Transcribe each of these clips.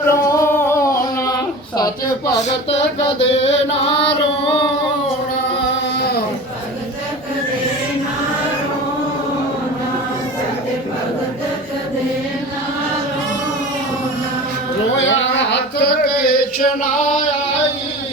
ਰੋਣਾ। ਸੱਚ ਭਗਤ ਕਦੇ ਨਾ ਰੋਣਾ। ਰੋਇਆ ਹੱਥ ਕੇ ਚਨਾਈਆ ਰੋਇਆ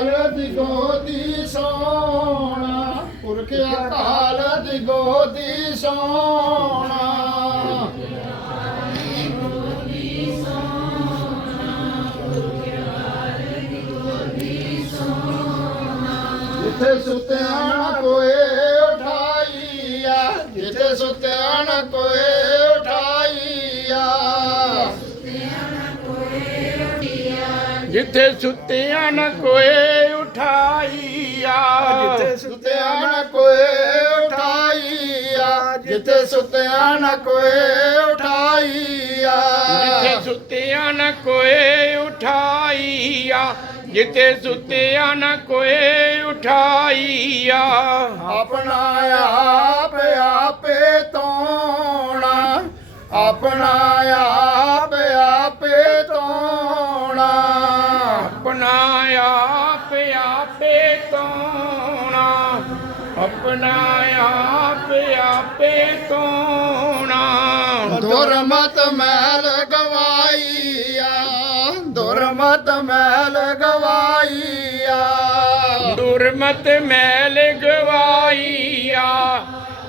ਅਕਾਲ ਦੀ ਸੋਣਾ, ਪੁਰਖੇ ਅਕਾਲ ਦੀ ਗੋਦੀ ਸੋਣਾ। ਜਿੱਥੇ ਸੁਤਿਆ ਨਾ ਕੋਏ ਉਠਾਈਆ ਜਿੱਥੇ ਸੁਤਿਆ ਨਾ ਕੋਏ ਜਿੱਥੇ ਸੁੱਤਿਆਂ ਨ ਕੋਏ ਉਠਾਈਆ। ਜਿੱਥੇ ਸੁਤਿਆ ਨਾ ਕੋਏ ਉਠਾਈਆ। ਜਿੱਥੇ ਸੁਤਿਆ ਨਾ ਕੋਏ ਉਠਾਈਆ। ਜਿੱਥੇ ਸੁੱਤਿਆਂ ਨ ਕੋਏ ਉਠਾਈਆ। ਜਿੱਥੇ ਸੁੱਤਿਆਂ ਨ ਕੋਏ ਉਠਾਈਆ। ਆਪਣਾ ਆਪ ਆਪੇ ਤੋਣਾ। ਆਪਣਾ ਆਪ ਆਪੇ ਆਪਣਾ ਆਪ ਆਪੇ ਤੋਣਾ। ਆਪਣਾ ਆਪ ਆਪੇ ਤੋਣਾ। ਦੁਰਮਤ ਮੈਲ ਗਵਾਈਆ ਦੁਰਮਤ ਮੈਲ ਗਵਾਈਆ। ਦੁਰਮਤ ਮੈਲ ਗਵਾਈਆ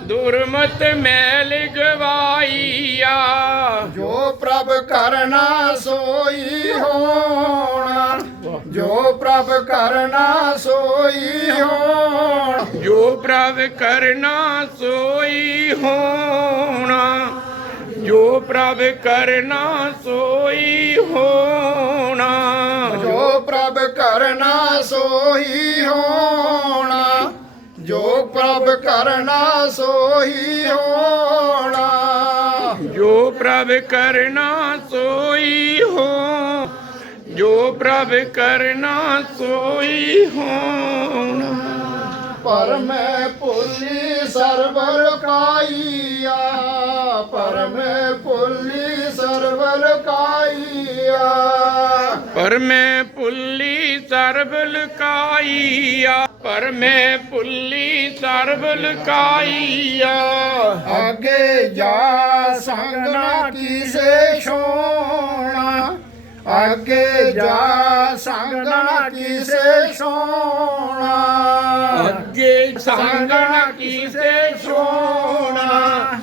ਦੁਰਮਤ ਮੈਲ ਗਵਾਈਆ। ਜੋ ਪ੍ਰਭ ਕਰਨਾ ਸੋਈ ਹੋਣਾ ਜੋ ਪ੍ਰਭ ਕਰਨਾ ਸੋਈ ਹੋਣਾ। ਜੋ ਪ੍ਰਭ ਕਰਨਾ ਸੋਈ ਹੋਣਾ ਜੋ ਪ੍ਰਭ ਕਰਨਾ ਸੋਈ ਹੋਣਾ। ਜੋ ਪ੍ਰਭ ਕਰਨਾ ਸੋਈ ਹੋਣਾ ਜੋ ਪ੍ਰਭ ਕਰਨਾ ਸੋਈ ਹੋਣਾ। ਜੋ ਪ੍ਰਭ ਕਰਨਾ ਸੋਈ ਹੋ ਜੋ ਪ੍ਰਭ ਕਰਨਾ ਸੋਈ ਹੋਣਾ ਪਰ ਮੈਂ ਭੁੱਲੀ ਸਰਬਰ ਕਾਈਆ ਪਰ ਮੈਂ ਭੁੱਲੀ ਸਰਬਰ ਕਾਈਆ ਪਰ ਮੈਂ ਭੁੱਲੀ ਸਰਬ ਲੁਕਾਈਆ ਪਰ ਮੈਂ ਭੁੱਲੀ ਸਰਬ ਲੁਕਾਈਆ ਅੱਗੇ ਜਾ ਸੰਗਣਾ ਕੀਸੇ ਛੋਣਾ ਅੱਗੇ ਜਾ ਸੰਗਣਾ ਕੀਸੇ ਛੋਣਾ ਅੱਗੇ ਸੰਗਣਾ ਕੀਸੇ ਸੋਣਾ?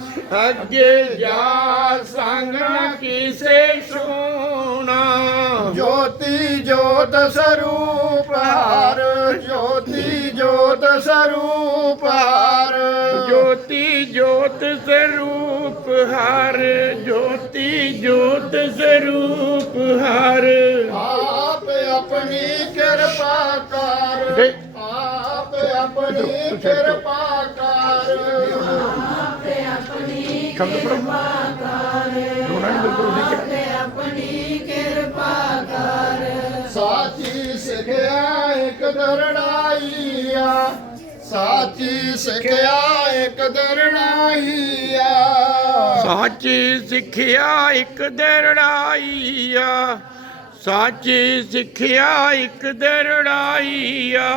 ਅੱਗੇ ਜਾ ਸੰਗਣਾ ਕੀਸੇ ਸੋਣਾ? ਜੋਤੀ ਜੋਤ ਸਰੂਪ ਹਰ ਜੋਤੀ ਜੋਤ ਸਰੂਪ ਹਰ। ਜੋਤੀ ਜੋਤ ਸਰੂਪ ਹਰ ਜੋਤੀ ਜੋਤ ਸਰੂਪ ਹਰ। ਆਪ ਆਪਣੀ ਕਿਰਪਾ ਕਰ। ਆਪ ਆਪਣੀ ਕਿਰਪਾ ਕਰ। ਸ਼ਬਦ ਪ੍ਰਭੂ ਰੋਣਾ ਨਹੀਂ ਬਿਲਕੁਲ ਉਹਦੀ ਕਿਹਾ ਸਾਚੀ ਸਿੱਖਿਆ ਇੱਕ ਦਰੜਾਈਆ ਸਾਚੀ ਸਿੱਖਿਆ ਇੱਕ ਦਰੜਾਈਆ ਸਾਚੀ ਸਿੱਖਿਆ ਇੱਕ ਦਰੜਾਈਆ ਸਾਚੀ ਸਿੱਖਿਆ ਇੱਕ ਦਰੜਾਈਆ